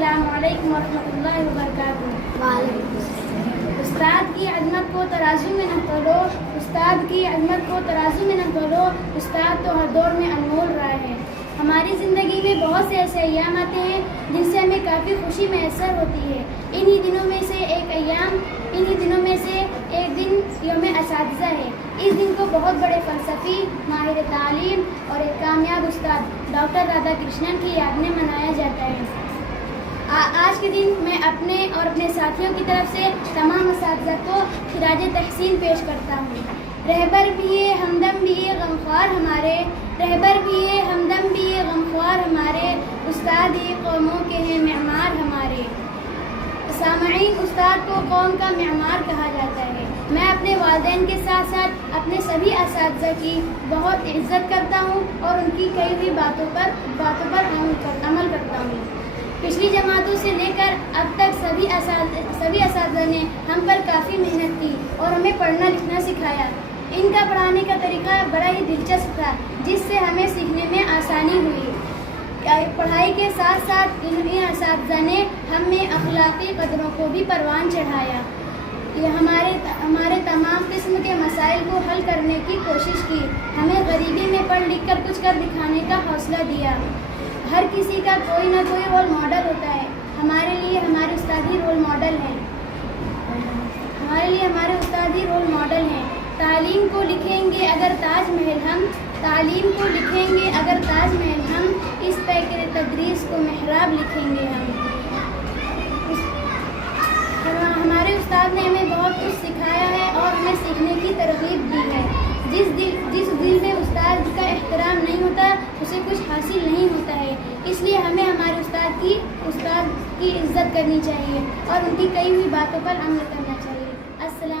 السلام علیکم ورحمۃ اللہ وبرکاتہ۔ استاد کی عظمت کو ترازو میں نہ تولو، استاد کی عظمت کو ترازو میں نہ تولو، استاد تو ہر دور میں انمول رائے ہے۔ ہماری زندگی میں بہت سے ایسے ایام آتے ہیں جن سے ہمیں کافی خوشی میسر ہوتی ہے۔ انہی دنوں میں سے ایک دن یوم اساتذہ ہے۔ اس دن کو بہت بڑے فلسفی، ماہر تعلیم اور ایک کامیاب استاد ڈاکٹر رادھا کرشنن کی یاد میں منایا جاتا ہے۔ آج کے دن میں اپنے اور اپنے ساتھیوں کی طرف سے تمام اساتذہ کو خراج تحسین پیش کرتا ہوں۔ رہبر بھی ہے ہمدم بھی ہے غمخوار ہمارے، رہبر بھی ہے ہمدم بھی ہے غمخوار ہمارے، استاد ہی قوموں کے ہیں معمار ہمارے۔ سامعین، استاد کو قوم کا معمار کہا جاتا ہے۔ میں اپنے والدین کے ساتھ ساتھ اپنے سبھی اساتذہ کی بہت عزت کرتا ہوں اور ان کی کئی ہوئی باتوں پر عمل کرتا ہوں۔ پچھلی جماعتوں سے لے کر اب تک سبھی اساتذہ نے ہم پر کافی محنت کی اور ہمیں پڑھنا لکھنا سکھایا۔ ان کا پڑھانے کا طریقہ بڑا ہی دلچسپ تھا، جس سے ہمیں سیکھنے میں آسانی ہوئی۔ پڑھائی کے ساتھ ساتھ ان اساتذہ نے ہم میں اخلاقی قدروں کو بھی پروان چڑھایا۔ یہ ہمارے تمام قسم کے مسائل کو حل کرنے کی کوشش کی، ہمیں غریبی میں پڑھ لکھ کر کچھ کر دکھانے کا حوصلہ دیا۔ ہر کسی کا کوئی نہ کوئی رول ماڈل ہوتا ہے۔ ہمارے لیے ہمارے استاد ہی رول ماڈل ہیں۔ تعلیم کو لکھیں گے اگر تاج محل ہم، اس پیکر تدریس کو محراب لکھیں گے ہم۔ ہمارے استاد نے ہمیں بہت کچھ سکھایا ہے اور ہمیں سیکھنے کی ترغیب دی ہے۔ جس دل میں استاد کا احترام نہیں ہوتا اسے کچھ حاصل نہیں ہوتا ہے۔ اس لیے ہمیں ہمارے استاد کی عزت کرنی چاہیے اور ان کی کئی ہوئی باتوں پر عمل کرنا چاہیے۔ السلام